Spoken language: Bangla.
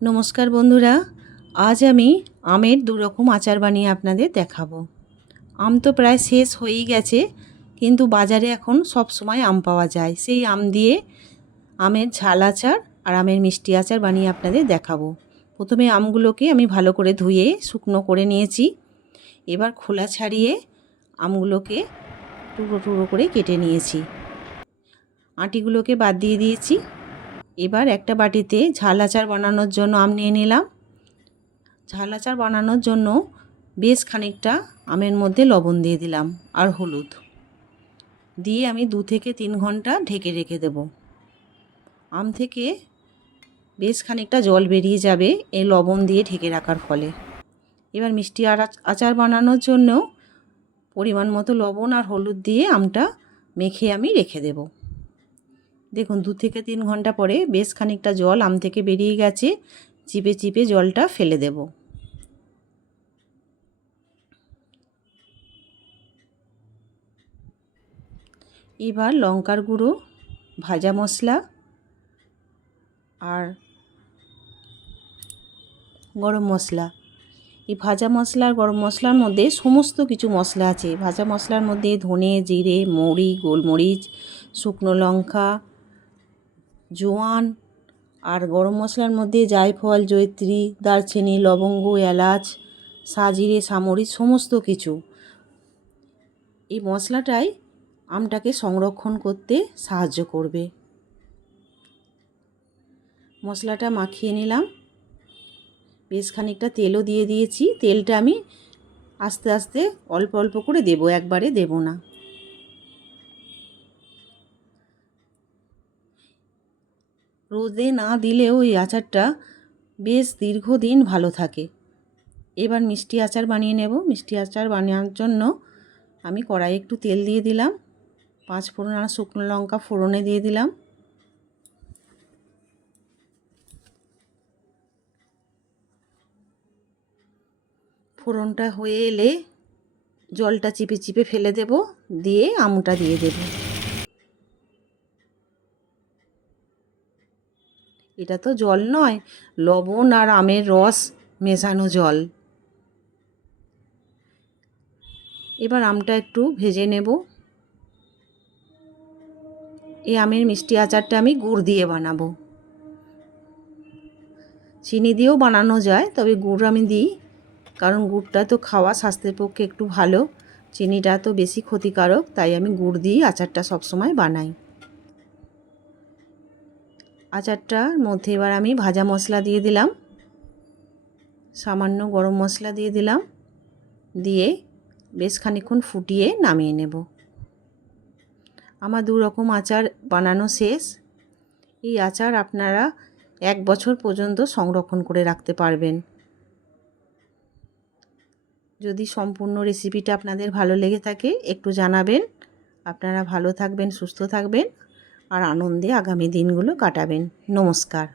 নমস্কার বন্ধুরা, আজ আমি আমের দুরকম আচার বানিয়ে আপনাদের দেখাবো। আম তো প্রায় শেষ হয়েই গেছে, কিন্তু বাজারে এখন সব সময় আম পাওয়া যায়। সেই আম দিয়ে আমের ঝাল আচার আর আমের মিষ্টি আচার বানিয়ে আপনাদের দেখাবো। প্রথমে আমগুলোকে আমি ভালো করে ধুয়ে শুকনো করে নিয়েছি। এবার খোলা ছাড়িয়ে আমগুলোকে টুকরো টুকরো করে কেটে নিয়েছি। আঁটিগুলোকে বাদ দিয়ে দিয়েছি। এবার একটা বাটিতে ঝাল আচার বানানোর জন্য আম নিয়ে নিলাম। ঝাল আচার বানানোর জন্য বেশ খানিকটা আমের মধ্যে লবণ দিয়ে দিলাম আর হলুদ দিয়ে আমি 2 থেকে 3 ঘন্টা ঢেকে রেখে দেব। আম থেকে বেশ খানিকটা জল বেরিয়ে যাবে এই লবণ দিয়ে ঢেকে রাখার ফলে। এবার মিষ্টি আচার বানানোর জন্য পরিমাণ মতো লবণ আর হলুদ দিয়ে আমটা মেখে আমি রেখে দেব। দেখুন 2 থেকে 3 ঘন্টা পরে বেশ খানিকটা জল আম থেকে বেরিয়ে গেছে। চিপে চিপে জলটা ফেলে দেব। এবার লঙ্কার গুঁড়ো, ভাজা মশলা আর গরম মশলা, এই ভাজা মশলা আর গরম মশলার মধ্যে সমস্ত কিছু মশলা আছে। ভাজা মশলার মধ্যে ধনে, জিরে, মৌরি, গোলমরিচ, শুকনো লঙ্কা, জোয়ান, আর গরম মশলার মধ্যে জায়ফল, জয়িত্রী, দারচিনি, লবঙ্গ, এলাচ, সাজিরে, সামরিচ সমস্ত কিছু। এই মশলাটাই আমটাকে সংরক্ষণ করতে সাহায্য করবে। মশলাটা মাখিয়ে নিলাম। বেশ খানিকটা তেলও দিয়ে দিয়েছি। তেলটা আমি আস্তে আস্তে অল্প অল্প করে দেব, একবারে দেব না। রোদে না দিলেও এই আচারটা বেশ দীর্ঘদিন ভালো থাকে। এবার মিষ্টি আচার বানিয়ে নেব। মিষ্টি আচার বানানোর জন্য আমি কড়াইয়ে একটু তেল দিয়ে দিলাম। 5 ফোড়ন আর শুকনো লঙ্কা ফোড়নে দিয়ে দিলাম। ফোড়নটা হয়ে এলে জলটা চিপে চিপে ফেলে দেব, দিয়ে আমটা দিয়ে দেব। এটা তো জল নয়, লবণ আর আমের রস মেশানো জল। এবার আমটা একটু ভেজে নেব। এই আমের মিষ্টি আচারটা আমি গুড় দিয়ে বানাবো। চিনি দিয়েও বানানো যায়, তবে গুড় আমি দিই, কারণ গুড়টা তো খাওয়া স্বাস্থ্যের পক্ষে একটু ভালো। চিনিটা তো বেশি ক্ষতিকারক, তাই আমি গুড় দিয়েই আচারটা সবসময় বানাই। আচারটার মধ্যে এবার আমি ভাজা মশলা দিয়ে দিলাম, সামান্য গরম মশলা দিয়ে দিলাম, দিয়ে বেশ খানিকক্ষণ ফুটিয়ে নামিয়ে নেব। আমার 2 রকম আচার বানানো শেষ। এই আচার আপনারা 1 বছর পর্যন্ত সংরক্ষণ করে রাখতে পারবেন। যদি সম্পূর্ণ রেসিপিটা আপনাদের ভালো লেগে থাকে একটু জানাবেন। আপনারা ভালো থাকবেন, সুস্থ থাকবেন আর আনন্দে আগামী দিনগুলো কাটাবেন। নমস্কার।